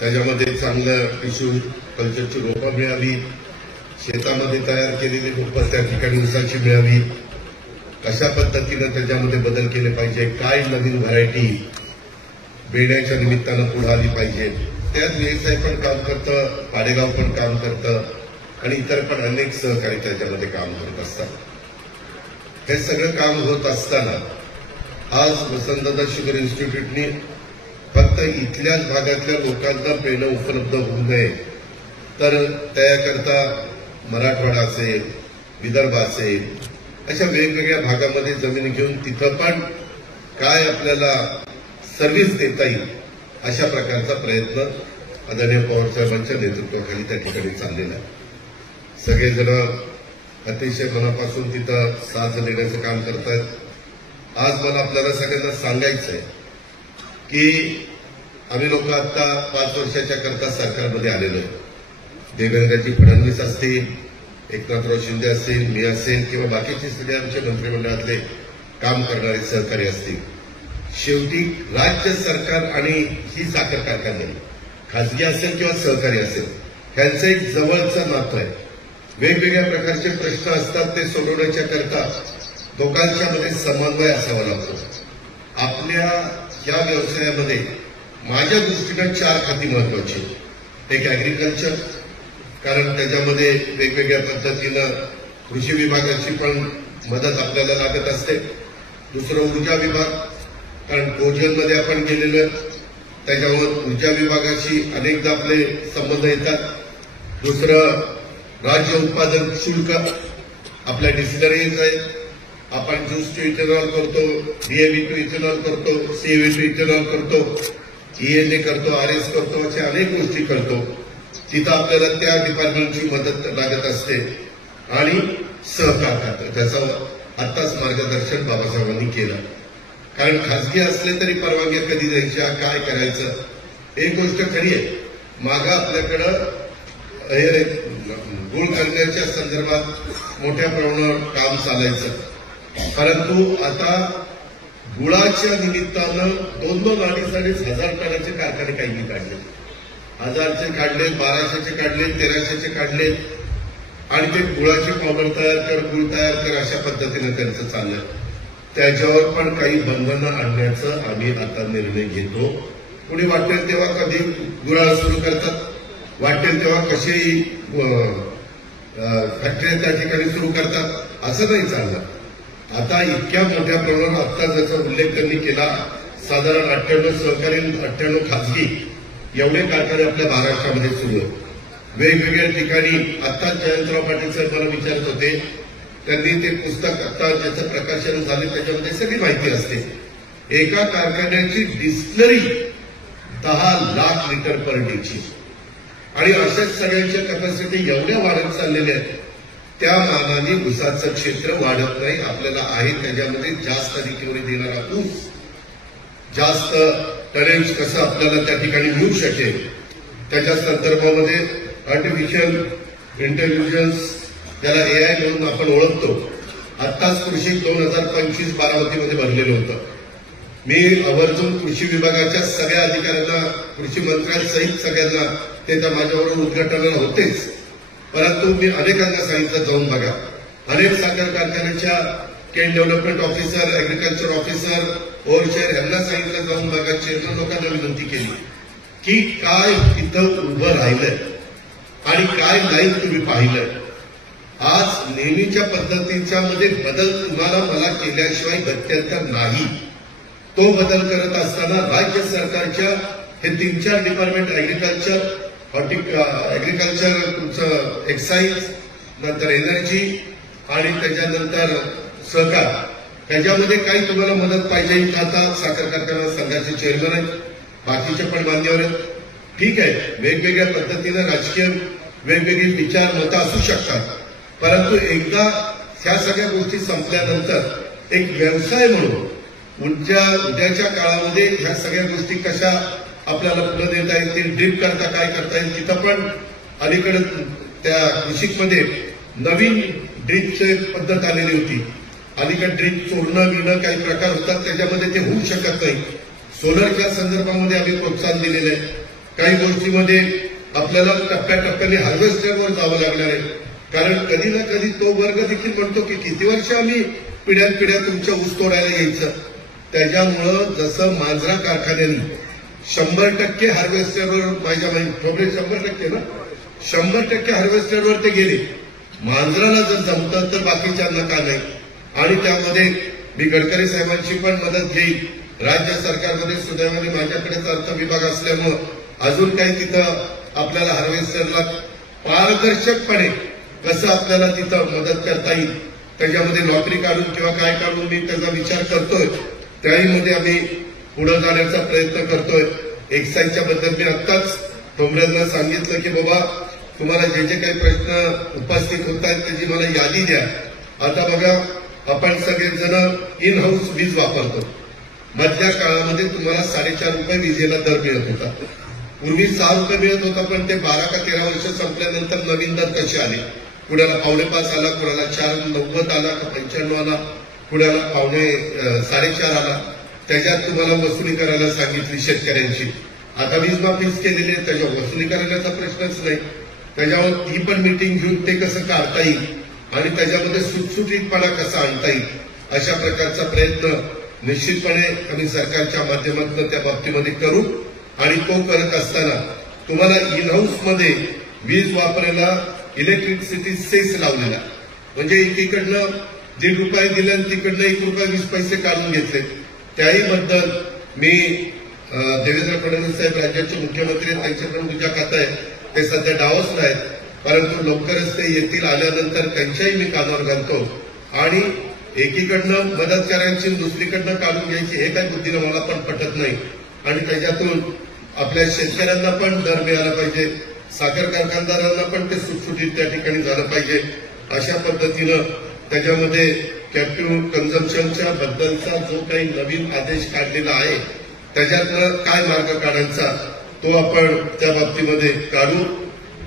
त्याच्यामध्ये चांगलं टिश्यू कल्चरची रोपं मिळावी, शेतामध्ये तयार केलेली रोपं त्या ठिकाणी ऊसाची मिळावी, कशा पद्धतीनं त्याच्यामध्ये बदल केले पाहिजे, काय नवीन व्हरायटी बेण्याच्या निमित्तानं पुढे आली पाहिजे. त्यात VSI पण काम करतं, पाडेगाव पण काम करतं आणि इतर पण अनेक सहकारी त्याच्यामध्ये काम करत असतात. हे सगळं काम होत असताना आज वसंतदादा शुगर इन्स्टिट्यूटनी फक्त इथल्याच भागातल्या लोकांना पेनं उपलब्ध होऊ नये तर त्याकरता मराठवाडा असेल, विदर्भ असेल, अशा वेगवेगळ्या भागामध्ये जमीन घेऊन तिथं पण काय आपल्याला सर्व्हिस देता येईल अशा प्रकारचा प्रयत्न आदरणीय पवारसाहेबांच्या नेतृत्वाखाली त्या ठिकाणी चाललेला आहे. सगळेजण अतिशय मनापासून तिथं साथ देण्याचं काम करतात. आज मला आपल्याला सगळ्यांना सांगायचं आहे की आम्ही लोक आता 5 वर्षाच्या करता सरकारमध्ये आलेलो आहे. देवेंद्रजी फडणवीस असतील, एकनाथराव शिंदे असतील, मी असेल किंवा बाकीचे सगळे आमच्या मंत्रिमंडळातले काम करणारे सहकारी असतील. शेवटी राज्य सरकार आणि ही साखर कारखाने खासगी असेल किंवा सहकारी असेल ह्यांचं एक जवळचं नातं आहे. वेगवेगळ्या प्रकारचे प्रश्न असतात, ते सोडवण्याच्या करता दोघांच्यामध्ये समन्वय असावा लागतो. आपल्या या व्यवसायामध्ये माझ्या दृष्टीनं 4 खाती महत्वाची. एक ऍग्रिकल्चर, कारण त्याच्यामध्ये वेगवेगळ्या पद्धतीनं कृषी विभागाची पण मदत आपल्याला लागत असते. दुसरं ऊर्जा विभाग, कारण कोजलमध्ये आपण गेलेलो त्याच्यावर ऊर्जा विभागाशी अनेकदा आपले संबंध येतात. दुसरं राज्य उत्पादन शुल्क, आपल्या डिस्टिलरीज आहेत, आपण ज्यूस टू इथेनॉल करतो, DAV टू इथेनॉल करतो, CAV टू इथेनॉल करतो, ENA करतो, RS करतो, अशा अनेक गोष्टी करतो. तिथं आपल्याला त्या डिपार्टमेंटची मदत लागत असते. आणि सहकार खातं, त्याचं आत्ताच मार्गदर्शन बाबासाहेबांनी केलं. कारण खासगी असले तरी परवानग्या कधी द्यायच्या, काय करायचं, एक गोष्ट खरी आहे. मागं आपल्याकडं गुळ करण्याच्या संदर्भात मोठ्या प्रमाणावर काम चालायचं, परंतु आता गुळाच्या निमित्तानं 2-2, 2.5 हजार टनाचे कारखाने काही काढले. 1000चे काढले, 1200चे काढले, 1300चे काढले आणि ते गुळाची पावडर तयार कर, गुळ तयार कर, अशा पद्धतीने त्यांचं चाललं. त्याच्यावर पण काही बंधनं आणण्याचं आम्ही आता निर्णय घेतो. कुणी वाटेल तेव्हा कधी गुळाला सुरू करतात, वाटेल तेव्हा कसेही फॅक्टरी त्या ठिकाणी सुरू करतात, असं नाही चाललं. आता इतक्या मोठ्या प्रमाणात आत्ता ज्याचा उल्लेख त्यांनी केला, साधारण 98 सहकारी, 98 खासगी एवढे कारखाने आपल्या महाराष्ट्रामध्ये सुरू आहेत. वेगवेगळ्या ठिकाणी. आत्ताच जयंतराव पाटील साहेब मला विचारत होते, त्यांनी ते पुस्तक आता ज्याचं प्रकाशन झाले त्याच्यामध्ये सगळी माहिती असते. एका कारखान्याची डिस्टिलरी 10 लाख लिटर पर डेची आणि अशाच सगळ्यांच्या कॅपॅसिटी एवढ्या वाढत चाललेल्या आहेत. त्या मानाने ऊसाचं क्षेत्र वाढत नाही. आपल्याला आहे त्याच्यामध्ये जास्त रिकव्हरी देणारा ऊस, जास्त टनेज कसं आपल्याला त्या ठिकाणी मिळू शकेल त्याच्या संदर्भामध्ये आर्टिफिशियल इंटेलिजन्स, ज्याला AI म्हणून आपण ओळखतो, आत्ताच कृषी 2025 बारामतीमध्ये भरलेलं होतं. मी आवर्जून कृषी विभागाच्या सगळ्या अधिकाऱ्यांना, कृषी मंत्र्यांसहित सगळ्यांना, ते तर माझ्याबरोबर उद्घाटनाला होतेच, परंतु मी अनेकांना सांगितलं जाऊन बघा. अनेक साखर कारखान्याच्या केन डेव्हलपमेंट ऑफिसर, ऍग्रिकल्चर ऑफिसर, ओव्हरशेअर यांना सांगितलं जाऊन बघा. चेअरमन लोकांना विनंती केली की काय इथं उभं राहिलंय आणि काय नाही तुम्ही पाहिलंय. आज नेहमीच्या पद्धतीच्या मध्ये बदल तुम्हाला मला केल्याशिवाय गत्यंतर नाही. तो बदल करत असताना राज्य सरकारच्या हे 3-4 डिपार्टमेंट, ऍग्रिकल्चर, ऍग्रिकल्चर, तुमचं एक्साईज, नंतर एनर्जी आणि त्याच्यानंतर सहकार, त्याच्यामध्ये काही तुम्हाला मदत पाहिजे का? आता साखर कारखाना संघाचे चेअरमन आहेत, बाकीचे पण मान्यवर आहेत. ठीक आहे, वेगवेगळ्या पद्धतीनं राजकीय वेगवेगळी विचार मतं असू शकतात, परंतु एकदा ह्या सगळ्या गोष्टी संपल्यानंतर एक व्यवसाय म्हणून उद्याच्या काळामध्ये ह्या सगळ्या गोष्टी कशा आपल्याला पुढे देता येतील, ड्रीप करता काय करता येईल. तिथं पण अलीकडे त्या कृषीमध्ये नवीन ड्रीपची पद्धत आलेली होती. अलीकडे ड्रीप सोडणं बिणं काही प्रकार होतात, त्याच्यामध्ये ते होऊ शकत नाही. सोलरच्या संदर्भामध्ये आम्ही प्रोत्साहन दिलेलं आहे. काही गोष्टीमध्ये आपल्याला टप्प्याटप्प्याने हार्वेस्टरवर जावं लागणार आहे, कारण कधी ना कधी तो वर्ग देखील म्हणतो की किती वर्ष आम्ही पिढ्यानपिढ्या तुमच्या ऊस तोडायला यायचं. त्याच्यामुळं जसं मांजरा कारखान्याने 100% हार्वेस्टरवर, माझ्या माहिती 100% ना, 100% हार्वेस्टरवर ते गेले. मांजराला जर जमतं तर बाकीच्यांना का नाही. आणि त्यामध्ये मी गडकरी साहेबांची पण मदत घेईल. राज्य सरकारमध्ये सुदैवाने माझ्याकडेच अर्थ विभाग असल्यामुळं अजून काही तिथं आपल्याला हार्वेस्टरला पारदर्शकपणे कसं आपल्याला तिथं मदत करता येईल, त्याच्यामध्ये नोकरी काढून किंवा काय काढून मी त्याचा विचार करतोय. त्याहीमध्ये आम्ही पुढे जाण्याचा प्रयत्न करतोय. एक्साईजच्या बद्दल मी आत्ताच ठोंबऱ्यांना सांगितलं की बाबा तुम्हाला जे जे काही प्रश्न उपस्थित होत आहेत त्याची मला यादी द्या. आता बघा, आपण सगळेजण इन हाऊस वीज वापरतो. मधल्या काळामध्ये तुम्हाला 4.5 रुपये विजेला दर मिळत होता. पूर्वी 6 रुपये मिळत होता, पण ते 12 का 13 वर्ष संपल्यानंतर नवीन दर कसे आले. कुणाला 5.25 आला, कुणाला 4.90 आला, 95 आला, कुणाला 4.5 आला. त्याच्यात तुम्हाला वसुली करायला सांगितली शेतकऱ्यांची. आता वीज माफीच केलेली आहे, त्याच्यावर वसुली करण्याचा प्रश्नच नाही. त्याच्यावर ती पण मीटिंग घेऊन ते कसं काढता येईल आणि त्याच्यामध्ये सुटसुटीतपणा कसा आणता येईल अशा प्रकारचा प्रयत्न निश्चितपणे आम्ही सरकारच्या माध्यमातून त्या बाबतीमध्ये करू. आणि तो करत असताना तुम्हाला इन हाऊसमध्ये वीज वापरायला इलेक्ट्रिसिटी सेस लावलेला, म्हणजे एकीकडनं 1.5 रुपये दिले आणि तिकडनं 1 रुपया 20 पैसे काढून घेतले. त्याही बद्दल मी देवेंद्र फडणवीस साहेब राज्याचे मुख्यमंत्री आहेत, त्यांच्याकडून उद्या खातं आहे. ते सध्या डावसला आहेत, परंतु लवकरच ते येतील. आल्यानंतर त्यांच्याही मी कामावर घालतो. आणि एकीकडनं मदत करायची, दुसरीकडनं काढून घ्यायची, हे काही बुद्धीनं मला पण पटत नाही. आणि त्याच्यातून आपल्या शेतकऱ्यांना पण दर मिळाला पाहिजे, साखर कारखानदारांना पण ते सुटसुटीत त्या ठिकाणी झालं पाहिजे. अशा पद्धतीनं त्याच्यामध्ये कॅप्टिव्ह कन्झम्पशनच्या बद्दलचा जो काही नवीन आदेश काढलेला आहे त्याच्यातनं काय मार्ग काढायचा तो आपण त्या बाबतीमध्ये काढू.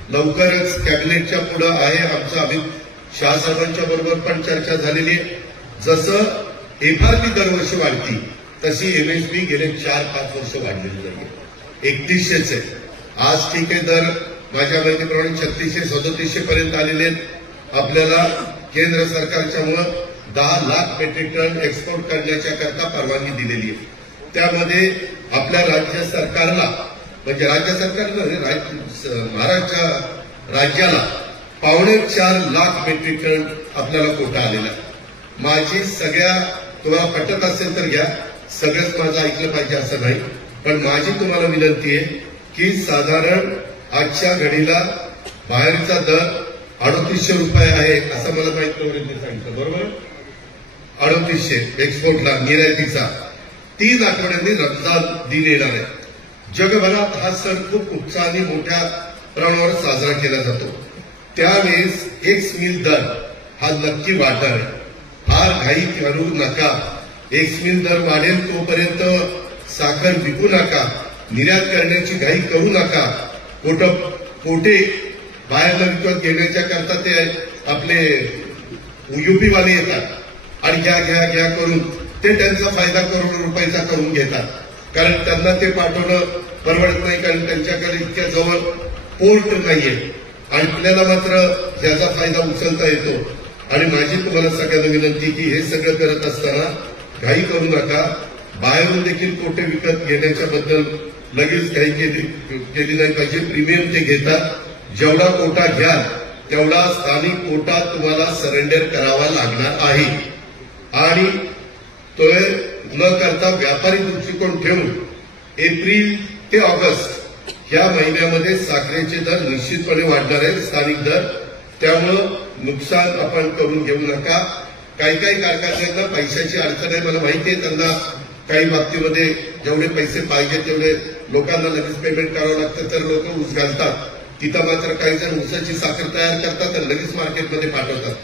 लवकरच कॅबिनेटच्या पुढे आहे आमचं अमित शहा साहेबांच्या बरोबर पण चर्चा झालेली आहे. जसं एफआरपी दरवर्षी वाढती तशी एमएसपी गेले 4-5 वर्ष वाढलेली नाही. 3100च आहे आज. ठीक आहे, दर माझ्या माहितीप्रमाणे 3600-3700 पर्यंत आलेले आहेत. आपल्याला केंद्र सरकारच्यामुळे 10 लाख मेट्रिक टन एक्सपोर्ट करण्याच्या करता परवानगी दिलेली आहे. त्यामध्ये आपल्या राज्य सरकारला, म्हणजे राज्य सरकारनं महाराष्ट्र राज्याला 4.25 लाख मेट्रिक टन आपल्याला कोटा आलेला. माझी सगळ्या, तुम्हाला पटत असेल तर घ्या, सगळंच माझं ऐकलं पाहिजे असं नाही, पण माझी तुम्हाला विनंती आहे की साधारण आजच्या घडीला बाहेरचा दर 3800 रुपये आहे असं मला माहित नव्हतं, सांगितलं बरोबर. 3800 एक्सपोर्टला निर्यातीचा. 3 आठवड्यांनी रमजान दिन येणार आहे. जगभरात हा सण खूप उत्साहाने मोठ्या प्रमाणावर साजरा केला जातो. त्यावेळेस एक्स मिल दर हा नक्की वाढणार आहे. फार घाई करू नका. एक्स मिल दर वाढेल तोपर्यंत साखर विकू नका, निर्यात करण्याची घाई करू नका. कोटे बाहेरला विकत घेण्याच्या करता ते आपले युपीवाले येतात आणि घ्या घ्या घ्या करून ते त्यांचा फायदा करोडो रुपयाचा करून घेतात. कारण त्यांना ते पाठवणं परवडत नाही, कारण त्यांच्याकडे इतक्या जवळ पोर्ट नाहीये आणि आपल्याला मात्र याचा फायदा उचलता येतो. आणि माझी तुम्हाला सगळ्यांना विनंती की हे सगळं करत असताना घाई करू नका. बाहेरून देखील कोटे विकत घेण्याच्या बद्दल लगेच घाई केली नाही पाहिजे. प्रीमियम ते घेतात. जेवढा कोटा घ्या तेवढा स्थानिक कोटा तुम्हाला सरेंडर करावा लागणार आहे. आणि तो न करता व्यापारी दृष्टिकोन ठेवून एप्रिल ते ऑगस्ट या महिन्यामध्ये साखरेचे दर निश्चितपणे वाढणार आहेत, स्थानिक दर. त्यामुळं नुकसान आपण करून घेऊ नका. काही काही कारखान्यांना पैशाची अडचण आहे, मला माहिती आहे. त्यांना काही बाबतीमध्ये जेवढे पैसे पाहिजे तेवढे लोकांना लगेच पेमेंट करावं लागतं, तर लोक ऊस घालतात. तिथं मात्र काही जण ऊसाची साखर तयार करतात आणि लगेच मार्केटमध्ये पाठवतात.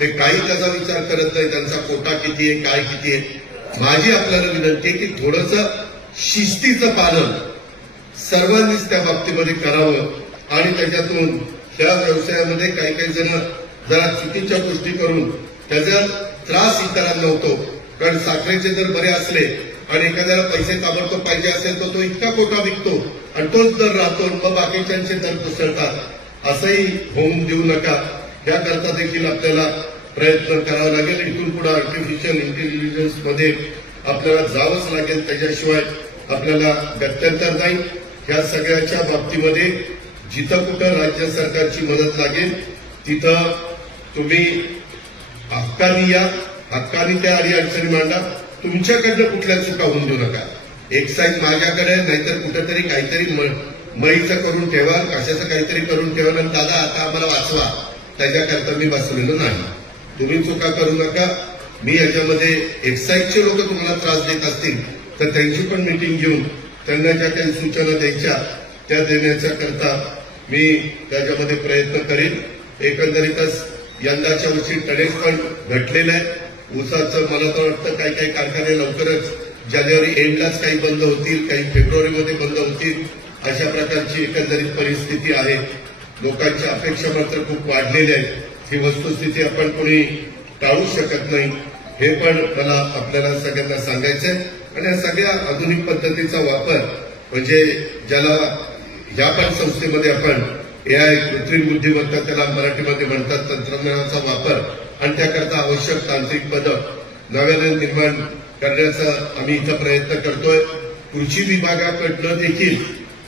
ते काही त्याचा विचार करत नाही, त्यांचा कोटा किती आहे, काय किती आहे. माझी आपल्याला विनंती आहे की थोडंसं शिस्तीचं पालन सर्वांनीच त्या बाबतीमध्ये करावं. आणि त्याच्यातून त्या व्यवसायामध्ये काही काही जण जरा चुकीच्या गोष्टी करून त्याचा त्रास इतरांना होतो. कारण साखरेचे जर बरे असले आणि एखाद्याला पैसे ताबडतोब पाहिजे असेल तर तो इतका कोटा विकतो आणि तोच दर राहतो, मग बाकीच्यांचे दर कोसळतात. असंही होऊन देऊ नका. याकरता देखील आपल्याला प्रयत्न करावा लागेल. इथून पुढे आर्टिफिशियल इंटेलिजन्स मध्ये आपल्याला जावंच लागेल, त्याच्याशिवाय आपल्याला गत्यंतर नाही. या सगळ्याच्या बाबतीमध्ये जिथं कुठं राज्य सरकारची मदत लागेल तिथं तुम्ही हक्कानी या, हक्कानी त्या अडचणी मांडा. तुमच्याकडनं कुठल्या चुका होऊन देऊ नका. एक्साईज माझ्याकडे नाहीतर कुठेतरी काहीतरी मळीचं करून ठेवा, कशाचं काहीतरी करून ठेवा आणि दादा आता आम्हाला वाचवा, त्याच्याकरता मी बसलेलो नाही. तुम्ही चुका करू नका. मी याच्यामध्ये एक्साईजचे लोक तुम्हाला त्रास देत असतील तर त्यांची पण मीटिंग घेऊन त्यांना ज्या काही सूचना द्यायच्या त्या देण्याच्या करता मी त्याच्यामध्ये प्रयत्न करेन. एकंदरीतच यंदाच्या वर्षी टनेज पण घटलेलं आहे. ऊसाचं मला तर वाटतं काही काही कारखाने लवकरच जानेवारी एंडलाच काही बंद होतील, काही फेब्रुवारीमध्ये बंद होतील, अशा प्रकारची एकंदरीत परिस्थिती आहे. लोकांच्या अपेक्षा मात्र खूप वाढलेल्या आहेत. ही वस्तुस्थिती आपण कोणी टाळू शकत नाही, हे पण मला आपल्याला सगळ्यांना सांगायचं आहे. आणि या सगळ्या आधुनिक पद्धतीचा वापर म्हणजे ज्याला या पण संस्थेमध्ये आपण एआय कृत्रिम बुद्धिमत्ता त्याला मराठीमध्ये म्हणतात, तंत्रज्ञानाचा वापर आणि त्याकरता आवश्यक तांत्रिक मदत नव्याने निर्माण करण्याचा आम्ही इथं प्रयत्न करतोय. कृषी विभागाकडनं देखील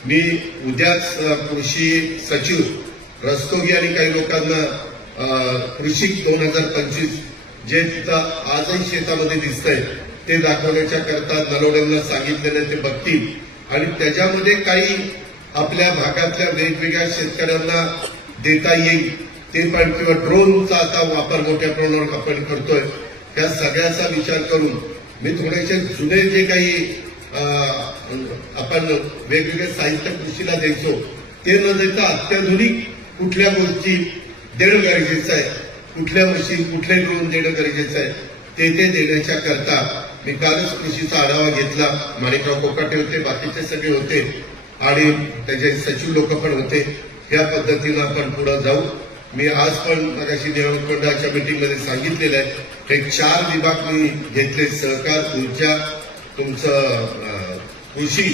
मी उद्याच कृषी सचिव रस्तोगी आणि काही लोकांना कृषी 2025 जे तिथं आजही शेतामध्ये दिसतंय ते दाखवण्याच्या करता नलोड्यांना सांगितलेलं ते बघतील आणि त्याच्यामध्ये काही आपल्या भागातल्या वेगवेगळ्या शेतकऱ्यांना देता येईल ते पण, किंवा ड्रोनचा आता वापर मोठ्या प्रमाणावर आपण करतोय. त्या सगळ्याचा विचार करून मी थोडेसे जुने जे काही आपण वेगवेगळे साहित्य कृषीला द्यायचो ते न देता अत्याधुनिक कुठल्या गोष्टी देणं गरजेचं आहे, कुठल्या मशीन कुठले ड्रोन देणं गरजेचं आहे ते देण्याच्या करता मी कालच कृषीचा आढावा घेतला. माणिकराव कोकाटे होते, बाकीचे सगळे होते आणि त्याचे सचिव लोक पण होते. या पद्धतीनं आपण पुढे जाऊ. मी आज पण मगाशी नियामक मंडळाच्या मीटिंगमध्ये सांगितलेलं आहे एक 4 विभाग मी घेतले, सहकार, ऊर्जा, तुमचं कृषी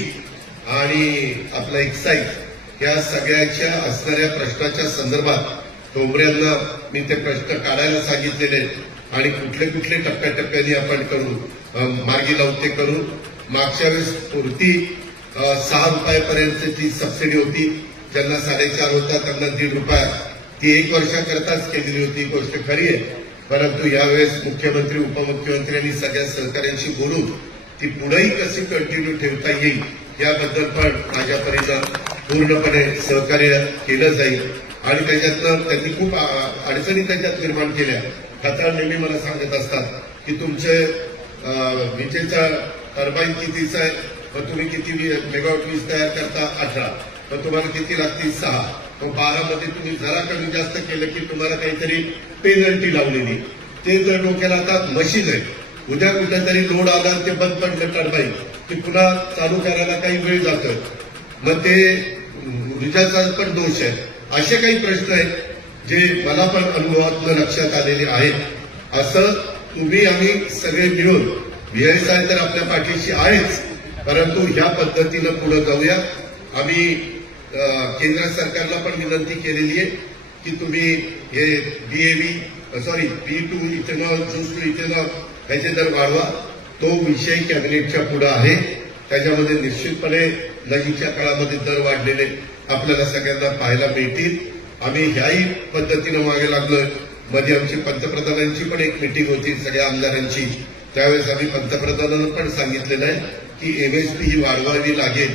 आणि आपला एक्साईज, या सगळ्याच्या असणाऱ्या प्रश्नाच्या संदर्भात डोंबऱ्यांना मी ते प्रश्न काढायला सांगितलेले आहेत आणि कुठले कुठले टप्प्याटप्प्याने आपण करू मार्गी लावू ते करू. मागच्या वेळेस पुरती 6 रुपयापर्यंतची सबसिडी होती, ज्यांना 4.5 होता त्यांना 1.5 रुपया, ती 1 वर्षाकरताच केलेली होती. ही गोष्ट खरी आहे, परंतु यावेळेस मुख्यमंत्री उपमुख्यमंत्र्यांनी सगळ्या सहकाऱ्यांशी बोलून ती पुढेही कशी कंटिन्यू ठेवता येईल याबद्दल पण माझ्या परीनं पूर्णपणे सहकार्य केलं जाईल. आणि त्याच्यातनं त्यांनी खूप अडचणी त्याच्यात निर्माण केल्या. खताळ नेहमी मला सांगत असतात की तुमचे विजेचा टर्बाईन कितीचा आहे, मग तुम्ही किती मेगावॉट वीज तयार करता 18, मग तुम्हाला किती लागतील 6, मग 12 मध्ये तुम्ही जरा कमी जास्त केलं की तुम्हाला काहीतरी पेनल्टी लावलेली. ते जर डोक्याला आता मशीन आहे, उद्या कुठेतरी लोड आला ते बंद पडलं टर्बाईन, ते पुन्हा चालू करायला काही वेळ जातो, मग ते विजेचा पण दोष आहे. असे काही प्रश्न आहेत जे मला पण अनुभवातून लक्षात आलेले आहेत. असं तुम्ही आम्ही सगळे मिळून VSI तर आपल्या पाठीशी आहेच, परंतु ह्या पद्धतीनं पुढे जाऊया. आम्ही केंद्र सरकारला पण विनंती केलेली आहे की तुम्ही हे B2 ethanol, juice to ethanol ह्याचे दर वाढवा. तो विषय कॅबिनेटच्या पुढे आहे. त्याच्यामध्ये निश्चितपणे नजीकच्या काळामध्ये दर वाढलेले आपल्याला सगळ्यांना पाहायला मिळतील. आम्ही ह्याही पद्धतीनं मागे लागलोय. मध्ये आमची पंतप्रधानांची पण एक मीटिंग होती सगळ्या आमदारांची, त्यावेळेस आम्ही पंतप्रधानांना पण सांगितलेलं आहे की MSP ही वाढवावी लागेल.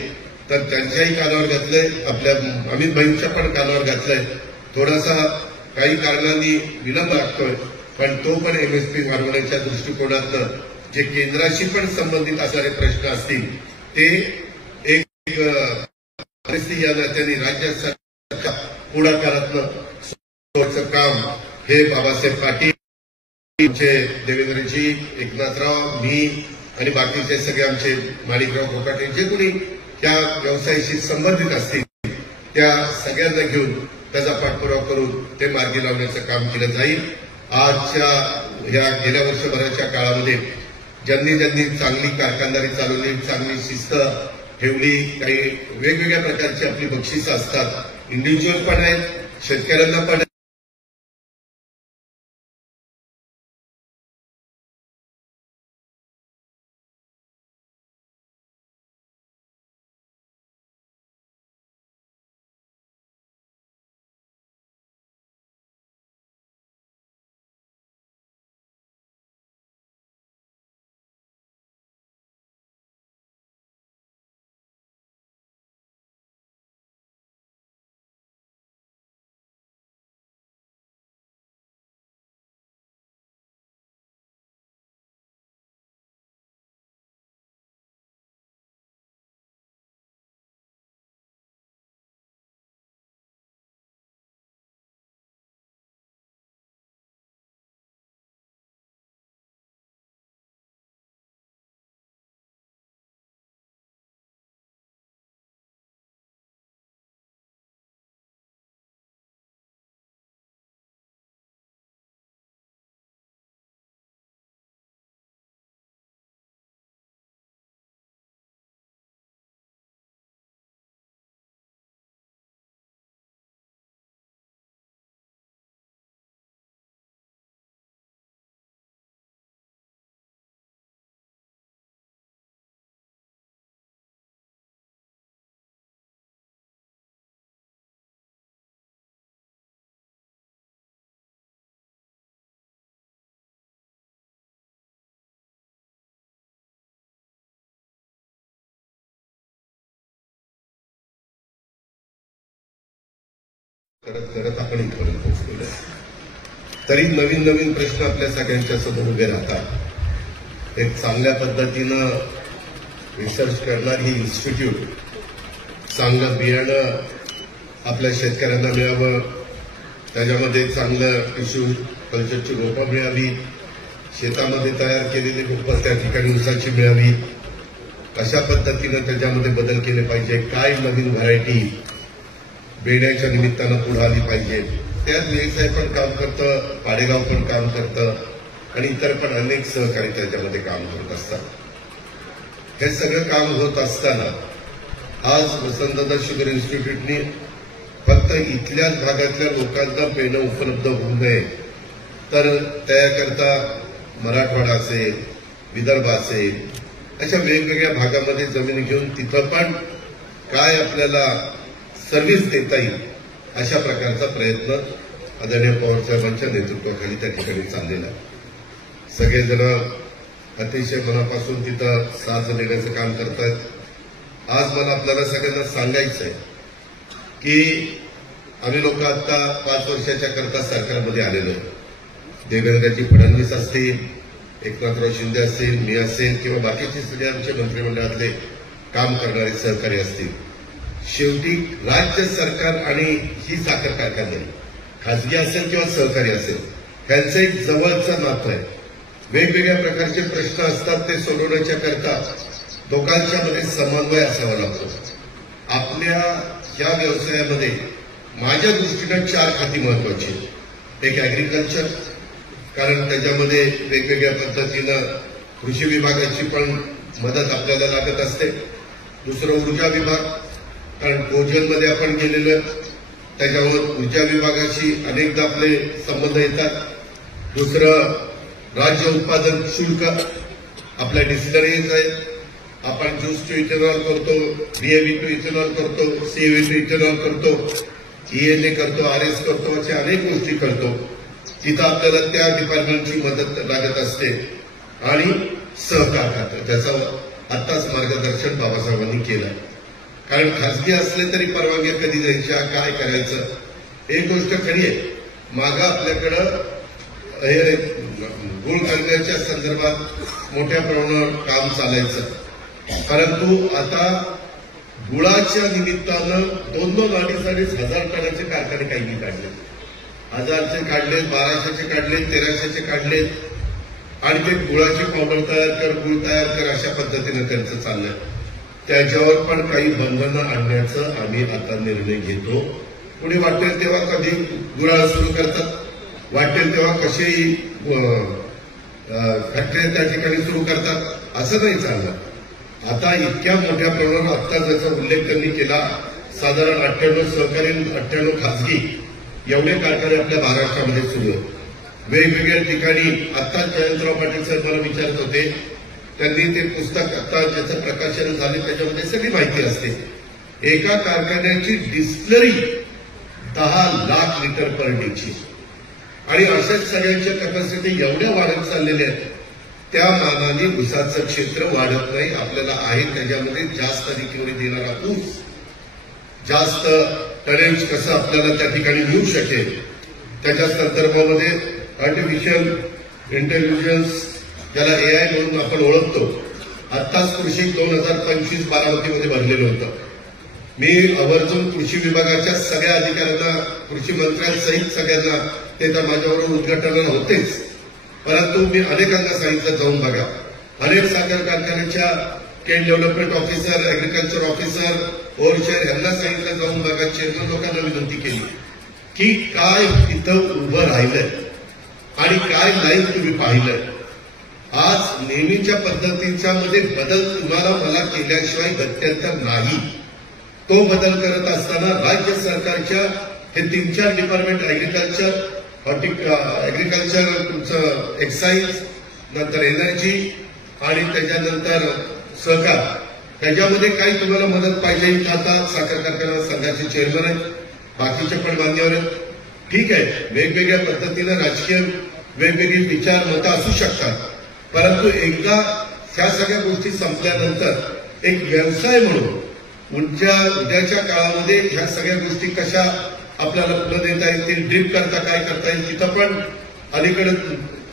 तर त्यांच्याही कानावर घातलंय, आपल्या अमित भाईंच्या पण कानावर घातलंय. थोडासा काही कारणांनी विलंब लागतोय, पण तो पण MSP वाढवण्याच्या दृष्टिकोनातनं जे केंद्राशी पण संबंधित असणारे प्रश्न असतील ते एक या नात्याने राज्य सरकार पुढाकारातनं काम हे बाबासाहेब पाटील, आमचे देवेंद्रजी, एकनाथराव, मी आणि बाकीचे सगळे आमचे माणिकराव कोकाटे जे कोणी त्या व्यवसायाशी संबंधित असतील त्या सगळ्यांना घेऊन त्याचा पाठपुरावा करून ते मार्गी लावण्याचं काम केलं जाईल. आजच्या या गेल्या वर्षभराच्या काळामध्ये ज्यांनी चांगली कारखानदारी चालवली, चांगली शिस्त ठेवली, काही वेगवेगळ्या प्रकारची आपली बक्षिसं असतात, इंडिव्हिज्युअल पण आहेत, शेतकऱ्यांना पण करत आपण इथपर्यंत पोहोचलेलो आहे. तरी नवीन नवीन प्रश्न आपल्या सगळ्यांच्या समोर उभे राहतात. एक चांगल्या पद्धतीनं रिसर्च करणारी ही इन्स्टिट्यूट, चांगलं बियाणं आपल्या शेतकऱ्यांना मिळावं, त्याच्यामध्ये चांगलं टिश्यू कल्चरची रोपं मिळावी, शेतामध्ये तयार केलेली रोपं त्या ठिकाणी ऊसाची मिळावी, अशा पद्धतीनं त्याच्यामध्ये बदल केले पाहिजे. काय नवीन व्हरायटी बेड्याच्या निमित्तानं पुढे आली पाहिजे. त्यात साहेब पण काम करतं, पाडेगाव पण काम करतं आणि इतर पण अनेक सहकारी त्याच्यामध्ये काम करत असतात. हे सगळं काम होत असताना आज वसंतदादा शुगर इन्स्टिट्यूटने फक्त इथल्याच भागातल्या लोकांना पेनं उपलब्ध होऊ नये तर त्याकरता मराठवाडा असेल, विदर्भ असेल, अशा वेगवेगळ्या भागामध्ये जमीन घेऊन तिथं पण काय आपल्याला सर्व्हिस देता येईल अशा प्रकारचा प्रयत्न आदरणीय पवारसाहेबांच्या नेतृत्वाखाली त्या ठिकाणी चाललेला आहे. सगळेजण अतिशय मनापासून तिथं साथ देण्याचं काम करतात. आज मला आपल्याला सगळ्यांना सांगायचं आहे की आम्ही लोक आता 5 वर्षाच्या करता सरकारमध्ये आलेलो. देवेंद्रजी फडणवीस असतील, एकनाथराव शिंदे असतील, मी असेल किंवा बाकीचे सगळे आमच्या मंत्रिमंडळातले काम करणारे सहकारी असतील. शेवटी राज्य सरकार आणि ही साखर कारखाने, खाजगी असेल किंवा सहकारी असेल, त्यांचं एक जवळचं नातं आहे. वेगवेगळ्या प्रकारचे प्रश्न असतात, ते सोडवण्याच्या करता दोघांच्या मध्ये समन्वय असावा लागतो. आपल्या या व्यवसायामध्ये माझ्या दृष्टीनं 4 खाती महत्वाची. एक ऍग्रिकल्चर, कारण त्याच्यामध्ये वेगवेगळ्या पद्धतीनं कृषी विभागाची पण मदत आपल्याला लागत असते. दुसरं ऊर्जा विभाग, कारण कोजलमध्ये आपण गेलेलो, त्याच्यावर ऊर्जा विभागाशी अनेकदा आपले संबंध येतात. दुसरं राज्य उत्पादन शुल्क, आपल्या डिस्टिलरीज आहेत, आपण ज्यूस टू इथेनॉल करतो, बीएबी टू इथेनॉल करतो, सीएबी टू इथेनॉल करतो, ईएनए करतो, आरएस करतो, अशा अनेक गोष्टी करतो. तिथं आपल्याला त्या डिपार्टमेंटची मदत लागत असते. आणि सहकार खातं, त्याचं आत्ताच मार्गदर्शन बाबासाहेबांनी केलं. कारण खासगी असले तरी परवानग्या कधी द्यायच्या, काय करायचं, एक गोष्ट खरी आहे. मागं आपल्याकडं हे गुळ करण्याच्या संदर्भात मोठ्या प्रमाणावर काम चालायचं, परंतु आता गुळाच्या निमित्तानं 2-2, 2.5 हजार टनाचे कारखाने काही काढले. 1000चे काढलेत, 1200चे काढलेत, 1300चे काढलेत आणि ते गुळाची पावडर तयार कर, गुळ तयार कर, अशा पद्धतीनं त्यांचं चाललंय. त्याच्यावर पण काही बंधनं आणण्याचं आम्ही आता निर्णय घेतो. पुढे वाटेल तेव्हा कधी गुळाला सुरू करतात, वाटेल तेव्हा कसेही फॅक्टरी त्या ठिकाणी सुरू करतात, असं नाही चाललं. आता इतक्या मोठ्या प्रमाणावर आत्ता ज्याचा उल्लेख त्यांनी केला, साधारण 98 सहकारी 98 खासगी एवढे कारखाने आपल्या महाराष्ट्रामध्ये सुरू आहेत. वेगवेगळ्या ठिकाणी आता जयंतराव पाटील साहेब मला विचारत होते, त्यांनी ते पुस्तक आता ज्याचं प्रकाशन झाले त्याच्यामध्ये सगळी माहिती असते. एका कारखान्याची डिस्टिलरी 10 लाख लिटर पर डेची आणि अशाच सगळ्यांच्या कॅपॅसिटी एवढ्या वाढत चाललेल्या आहेत. त्या मानाने ऊसाचं क्षेत्र वाढत नाही. आपल्याला आहे त्याच्यामध्ये जास्त रिकव्हरी देणारा ऊस, जास्त टनेज कसं आपल्याला त्या ठिकाणी मिळू शकेल त्याच्या संदर्भामध्ये आर्टिफिशियल इंटेलिजन्स ज्याला एआय म्हणून आपण ओळखतो, आत्ताच कृषी 2025 बारामतीमध्ये भरलेलं होतं. मी आवर्जून कृषी विभागाच्या सगळ्या अधिकाऱ्यांना, कृषी मंत्र्यांसहित सगळ्यांना ते तर माझ्याबरोबर उद्घाटनाला होतेच, परंतु मी अनेकांना सांगितलं जाऊन बघा. अनेक साखर कारखान्याच्या केन डेव्हलपमेंट ऑफिसर, अॅग्रिकल्चर ऑफिसर, ओव्हरशेअर यांना सांगितलं जाऊन बघा. चेअरमन लोकांना विनंती केली की काय इथं उभं राहिलंय आणि काय नाही तुम्ही पाहिलंय. आज नेहमीच्या पद्धतीच्या मध्ये बदल तुम्हाला मला केल्याशिवाय गत्यंतर नाही. तो बदल करत असताना राज्य सरकारच्या हे 3-4 डिपार्टमेंट, ऍग्रिकल्चर, तुमचं एक्साईज, नंतर एनर्जी आणि त्याच्यानंतर सहकार, त्याच्यामध्ये काही तुम्हाला मदत पाहिजे. आता साखर कारखाना संघाचे चेअरमन आहेत, बाकीचे पण मान्यवर आहेत. ठीक आहे, वेगवेगळ्या पद्धतीनं राजकीय वेगवेगळी विचार मतं असू शकतात, परंतु एकदा ह्या सगळ्या गोष्टी संपल्यानंतर एक व्यवसाय म्हणून उद्याच्या काळामध्ये ह्या सगळ्या गोष्टी कशा आपल्याला पुढे देता येतील, ड्रीप करता काय करता येईल. तिथं पण अलीकडे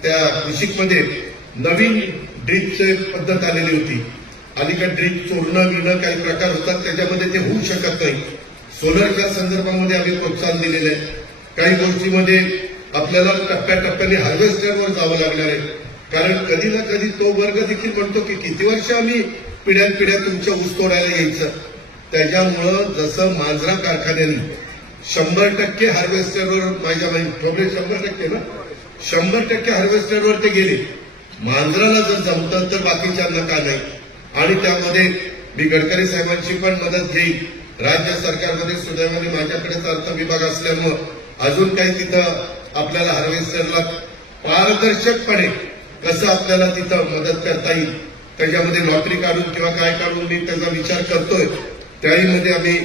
त्या कृषीमध्ये नवीन ड्रीपची पद्धत आलेली होती. अलीकडे ड्रीप चोरणं बिणं काही प्रकार होतात, त्याच्यामध्ये ते होऊ शकत नाही. सोलरच्या संदर्भामध्ये आम्ही प्रोत्साहन दिलेलं आहे. काही गोष्टीमध्ये आपल्याला टप्प्याटप्प्याने हार्वेस्टरवर जावं लागणार आहे, कारण कधी ना कधी तो वर्ग देखील म्हणतो की किती वर्ष आम्ही पिढ्यानपिढ्या तुमच्या ऊस तोडायला यायचं. त्याच्यामुळं जसं मांजरा कारखान्याने 100% हार्वेस्टरवर, माझ्या प्रॉब्लेम 100% ना, 100% हार्वेस्टरवर ते गेले. मांजराला जर जमतं तर बाकीच्यांना का नाही. आणि त्यामध्ये मी गडकरी साहेबांची पण मदत घेईन. राज्य सरकारमध्ये सुदैवाने माझ्याकडेच अर्थ विभाग असल्यामुळं अजून काही तिथं आपल्याला हार्वेस्टरला पारदर्शकपणे कसं आपल्याला तिथं मदत करता येईल, त्याच्यामध्ये नोकरी काढून किंवा काय काढून मी त्याचा विचार करतोय. त्याहीमध्ये आम्ही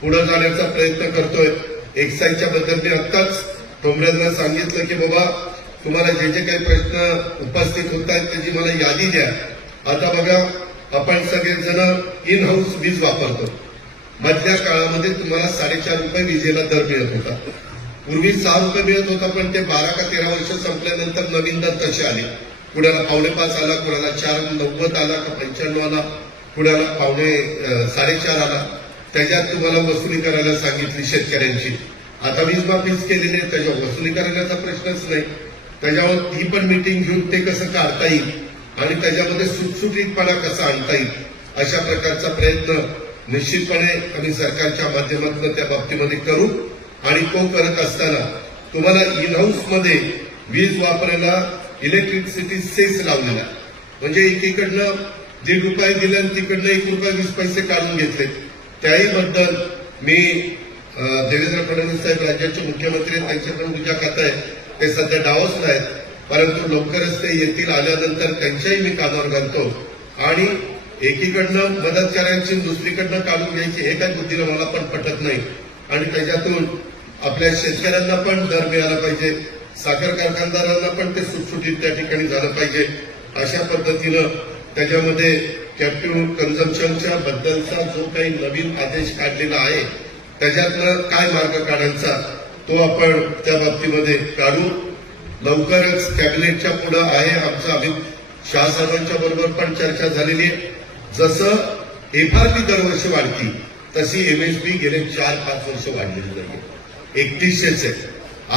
पुढे जाण्याचा प्रयत्न करतोय. एक्साईजच्या बद्दल आत्ताच ठोंबऱ्यांना सांगितलं की बाबा तुम्हाला जे जे काही प्रश्न उपस्थित होत आहेत त्याची मला यादी द्या. आता बघा, आपण सगळेजण इन हाऊस वीज वापरतो. मधल्या काळामध्ये तुम्हाला 4.5 रुपये विजेला दर मिळत होता. पूर्वी 6 रुपये मिळत होता, पण ते 12 का 13 वर्ष संपल्यानंतर नवीन दर कसे आले. कुणाला 5.5 आला, कुणाला 4.90 आला, का 95 आला, कुणाला 4.5 आला. त्याच्यात तुम्हाला वसुली करायला सांगितली शेतकऱ्यांची. आता वीज माफीच केलेली आहे, त्याच्यावर वसुली करण्याचा प्रश्नच नाही. त्याच्यावर ही पण मीटिंग घेऊन ते कसं काढता येईल आणि त्याच्यामध्ये सुटसुटीतपणा कसा आणता येईल, अशा प्रकारचा प्रयत्न निश्चितपणे आम्ही सरकारच्या माध्यमातून त्या बाबतीमध्ये करू. आणि तो करत असताना तुम्हाला इन हाऊसमध्ये वीज वापरायला इलेक्ट्रिसिटी सेस लावलेला, म्हणजे एकीकडनं 1.5 रुपये दिले आणि तिकडनं 1 रुपया 20 पैसे काढून घेतले. त्याही बद्दल मी देवेंद्र फडणवीस साहेब राज्याचे मुख्यमंत्री आहेत, त्यांच्याकडून उद्या खात आहे. ते सध्या डावसला आहेत, परंतु लवकरच ते येतील. आल्यानंतर त्यांच्याही मी कामावर घालतो. आणि एकीकडनं मदत करायची, दुसरीकडनं काढून घ्यायची, हे काही बुद्धीला मला पण पटत नाही. आणि त्याच्यातून आपल्या शेतकऱ्यांना पण दर मिळाला पाहिजे, साखर कारखानदारांना पण ते सुटसुटीत त्या ठिकाणी झालं पाहिजे. अशा पद्धतीनं त्याच्यामध्ये कॅप्टिव्ह कन्झम्पशनच्या बद्दलचा जो काही नवीन आदेश काढलेला आहे त्याच्यातनं काय मार्ग काढायचा तो आपण त्या बाबतीमध्ये काढू. लवकरच कॅबिनेटच्या पुढे आहे आमचं अमित शाह साहेबांच्या बरोबर पण चर्चा झालेली आहे. जसं एफआरपी दरवर्षी वाढती तशी एमएसपी गेले 4-5 वर्ष वाढलेली नाही. 3100 आहे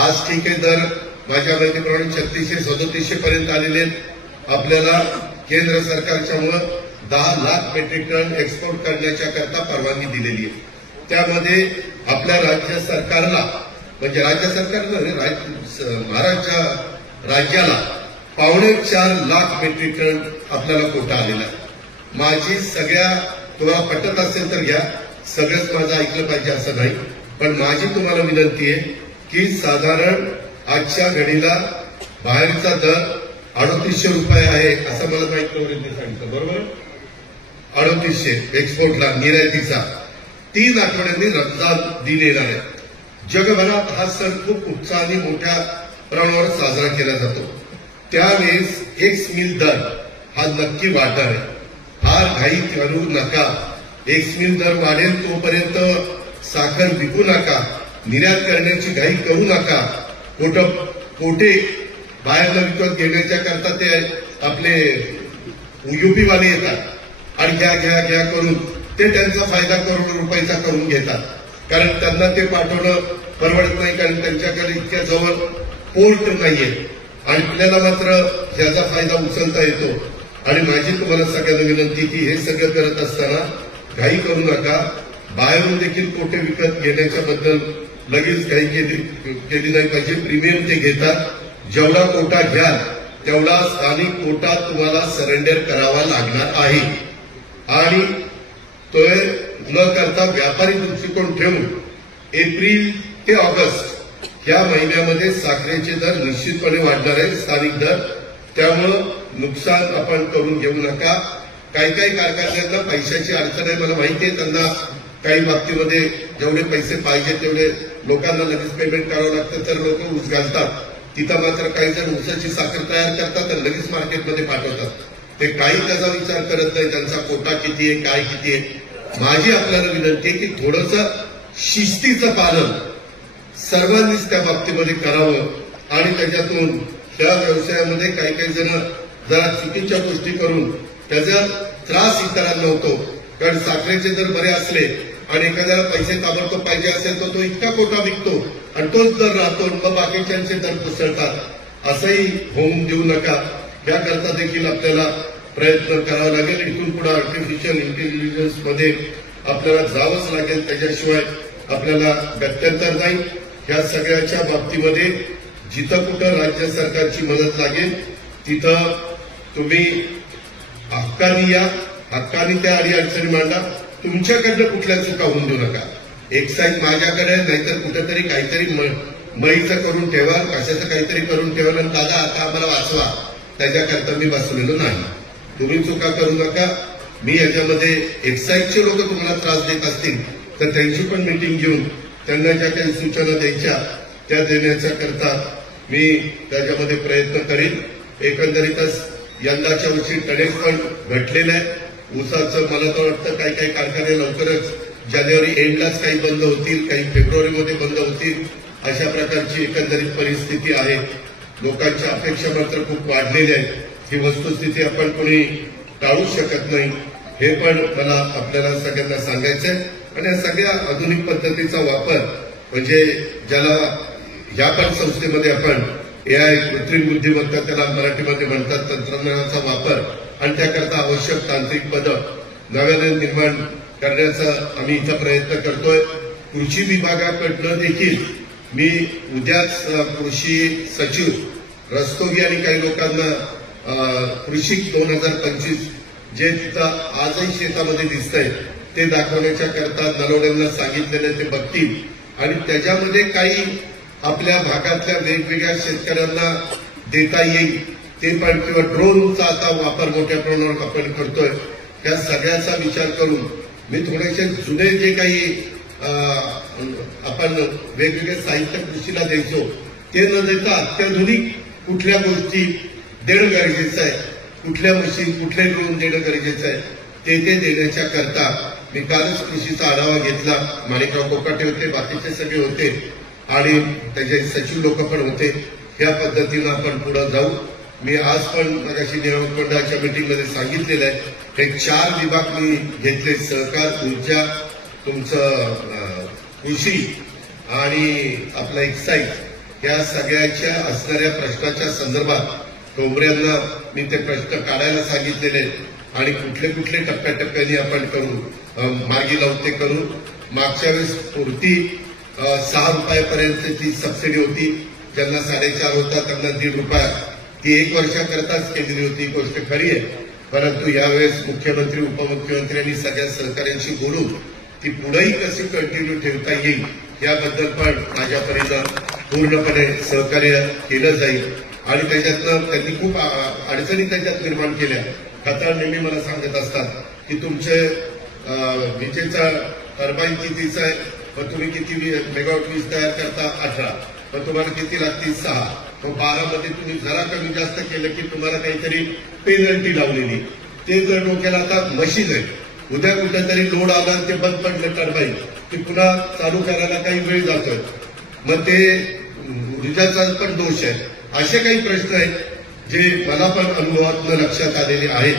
आज. ठीक आहे, दर माझ्या माहितीप्रमाणे 3600-3700 पर्यंत आलेले आहेत. आपल्याला केंद्र सरकारच्यामुळे 10 लाख मेट्रिक टन एक्सपोर्ट करण्याच्या करता परवानगी दिलेली आहे. त्यामध्ये आपल्या राज्य सरकारला, म्हणजे राज्य सरकारनं महाराष्ट्र राज्याला 4.25 लाख मेट्रिक टन आपल्याला कोटा आलेला आहे. माझी सगळ्या, तुम्हाला पटत असेल तर घ्या, सगळंच माझं ऐकलं पाहिजे असं नाही, पण माझी तुम्हाला विनंती आहे की साधारण आजच्या घडीला बाहेरचा दर 3800 रुपये आहे असं मला माहित नव्हतं, सांगितलं बरोबर. 3800 एक्सपोर्टला निर्यातीचा. 3 आठवड्यांनी रमजान दिन येणार आहे. जगभरात हा सण खूप उत्साहाने मोठ्या प्रमाणावर साजरा केला जातो. त्यावेळेस एक्स मिल दर हा नक्की वाढणार आहे. फार घाई करू नका. एक्स मिल दर वाढेल तोपर्यंत साखर विकू नका, निर्यात करण्याची घाई करू नका. कोटे बाहेरला विकत घेण्याच्या करता ते आपले युपीवाले येतात आणि घ्या घ्या घ्या करून ते त्यांचा फायदा करोड रुपयाचा करून घेतात, कारण त्यांना ते पाठवणं परवडत नाही, कारण त्यांच्याकडे इतक्या जवळ पोर्ट नाहीये आणि आपल्याला मात्र याचा फायदा उचलता येतो. आणि माझी तुम्हाला सगळ्यांना विनंती की हे सगळं करत असताना घाई करू नका. बाहेरून देखील कोटे विकत घेण्याच्या बद्दल लगेच घाई केली नाही पाहिजे. प्रीमियम ते घेतात. जेवढा कोटा घ्या तेवढा स्थानिक कोटा तुम्हाला सरेंडर करावा लागणार आहे. आणि तो न करता व्यापारी दृष्टिकोन ठेवून एप्रिल ते ऑगस्ट या महिन्यामध्ये साखरेचे दर निश्चितपणे वाढणार आहे, स्थानिक दर. त्यामुळं नुकसान आपण करून घेऊ नका. काही काही कारखान्यांना पैशाची अडचण आहे, मला माहिती आहे. त्यांना काही बाबतीमध्ये जेवढे पैसे पाहिजे तेवढे लोकांना लगेच पेमेंट करावं लागतं, तर लोक ऊस घालतात. तिथं मात्र काही जण ऊसाची साखर तयार करतात आणि लगेच मार्केटमध्ये पाठवतात. ते काही त्याचा विचार करत नाही, त्यांचा कोटा किती आहे, काय किती आहे. माझी आपल्याला विनंती आहे की थोडंसं शिस्तीचं पालन सर्वांनीच त्या बाबतीमध्ये करावं. आणि त्याच्यातून त्या व्यवसायामध्ये काही काही जण जरा चुकीच्या गोष्टी करून त्याचा त्रास इतरांना होतो. कारण साखरेचे दर बरे असले आणि एखाद्याला पैसे ताबडतोब पाहिजे असेल तर तो इतका कोटा विकतो आणि तोच दर राहतो, मग बाकीच्यांचे दर कोसळतात. असंही होऊन देऊ नका. याकरता देखील आपल्याला प्रयत्न करावा लागेल. इथून पुढे आर्टिफिशियल इंटेलिजन्स मध्ये आपल्याला जावंच लागेल, त्याच्याशिवाय आपल्याला गत्यंतर नाही. या सगळ्याच्या बाबतीमध्ये जिथं कुठं राज्य सरकारची मदत लागेल तिथं तुम्ही हक्कानी या, हक्कानी त्या अडीअडचणी मांडा. तुमच्याकडनं कुठल्या चुका होऊन देऊ नका. एक साईड माझ्याकडे नाहीतर कुठेतरी काहीतरी मळीचं करून ठेवा, कशाचं काहीतरी करून ठेवा आणि दादा आता आम्हाला वाचवा, त्याच्याकरता मी बसलेलो नाही. तुम्ही चुका करू नका. मी याच्यामध्ये एक्साईडचे लोक तुम्हाला त्रास देत असतील तर त्यांची पण मीटिंग घेऊन त्यांना ज्या काही सूचना द्यायच्या त्या देण्याच्या करता मी त्याच्यामध्ये प्रयत्न करीन. एकंदरीतच यंदाच्या वर्षी टनेज पण घटलेलं आहे. ऊसाचं मला तर वाटतं काही काही कारखाने लवकरच जानेवारी एंडलाच काही बंद होतील, काही फेब्रुवारीमध्ये बंद होतील, अशा प्रकारची एकंदरीत परिस्थिती आहे. लोकांच्या अपेक्षा मात्र खूप वाढलेल्या आहेत. ही वस्तुस्थिती आपण कोणी टाळू शकत नाही, हे पण मला आपल्याला सगळ्यांना सांगायचं आहे. आणि या सगळ्या आधुनिक पद्धतीचा वापर म्हणजे ज्याला ह्या पण संस्थेमध्ये आपण एआय कृत्रिम बुद्धिमत्ता त्याला मराठीमध्ये म्हणतात, तंत्रज्ञानाचा वापर आणि त्याकरता आवश्यक तांत्रिक पदं नव्याने निर्माण करण्याचा आम्ही इथं प्रयत्न करतोय. कृषी विभागाकडनं देखील मी उद्याच कृषी सचिव रस्तोगी आणि काही लोकांना कृषी 2025 जे तिथं आजही शेतामध्ये दिसतंय ते दाखवण्याच्या करता नलवड्यांना सांगितलेले ते बघतील आणि त्याच्यामध्ये काही आपल्या भागातल्या वेगवेगळ्या शेतकऱ्यांना देता येईल ते पण, किंवा ड्रोनचा आता वापर मोठ्या प्रमाणावर आपण करतोय. त्या सगळ्याचा विचार करून मी थोडेसे जुने जे काही आपण वेगवेगळे साहित्य कृषीला द्यायचो ते न देता अत्याधुनिक कुठल्या गोष्टी देणं गरजेचं आहे, कुठल्या मशीन कुठले ड्रोन देणं गरजेचं आहे ते देण्याच्या करता मी कालच कृषीचा आढावा घेतला. माणिकराव कोकाटे होते, बाकीचे सगळे होते आणि त्याचे सचिव लोक पण होते. या पद्धतीनं आपण पुढे जाऊ. मी आज पण मगाशी नियामक मंडळाच्या मीटिंगमध्ये सांगितलेलं आहे हे 4 विभाग मी घेतले, सहकार, ऊर्जा, तुमचं कृषी आणि आपला एक्साईज. या सगळ्याच्या असणाऱ्या प्रश्नाच्या संदर्भात डोंबऱ्यांना मी ते प्रश्न काढायला सांगितलेले आणि कुठले कुठले टप्प्याटप्प्याने आपण करू मार्गी लावून ते करू. मागच्या वेळेस पुरती 6 रुपयापर्यंतची सबसिडी होती. ज्यांना 4.5 होता त्यांना 1.5 रुपया ती 1 वर्षाकरताच केलेली होती. गोष्ट खरी आहे. परंतु यावेळेस मुख्यमंत्री उपमुख्यमंत्र्यांनी सगळ्या सहकाऱ्यांशी बोलून ती पुढेही कशी कंटिन्यू ठेवता येईल याबद्दल पण माझ्या परीनं पूर्णपणे सहकार्य केलं जाईल. आणि त्याच्यातनं त्यांनी खूप अडचणी त्याच्यात निर्माण केल्या. खताळ नेहमी मला सांगत असतात की तुमचे विजेचा टर्बाईन कितीचा आहे, मग तुम्ही किती मेगावॉट वीज तयार करता 18, मग तुम्हाला किती लागतील 6, मग 12 मध्ये तुम्ही जरा कमी जास्त केलं की तुम्हाला काहीतरी पेनल्टी लावलेली. ते जर डोक्याला आता मशीन आहे, उद्या कुठेतरी लोड आला ते बंद पडलं टर्बाईन, ते पुन्हा चालू करायला काही वेळ जातोय, मग ते विजेचा पण दोष आहे. असे काही प्रश्न आहेत जे मला पण अनुभवातून लक्षात आलेले आहेत.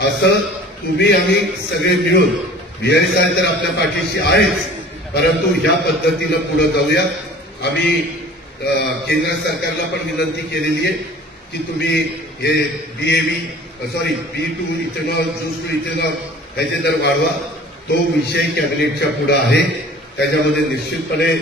असं तुम्ही आम्ही सगळे मिळून VISI तर आपल्या पाठीशी आहेच, परंतु ह्या पद्धतीनं पुढे जाऊया. आम्ही केंद्र सरकारला पण विनंती केलेली आहे की तुम्ही हे B2 ethanol juice to ethanol ह्याचे दर वाढवा. तो विषय कॅबिनेटच्या पुढे आहे, त्याच्यामध्ये निश्चितपणे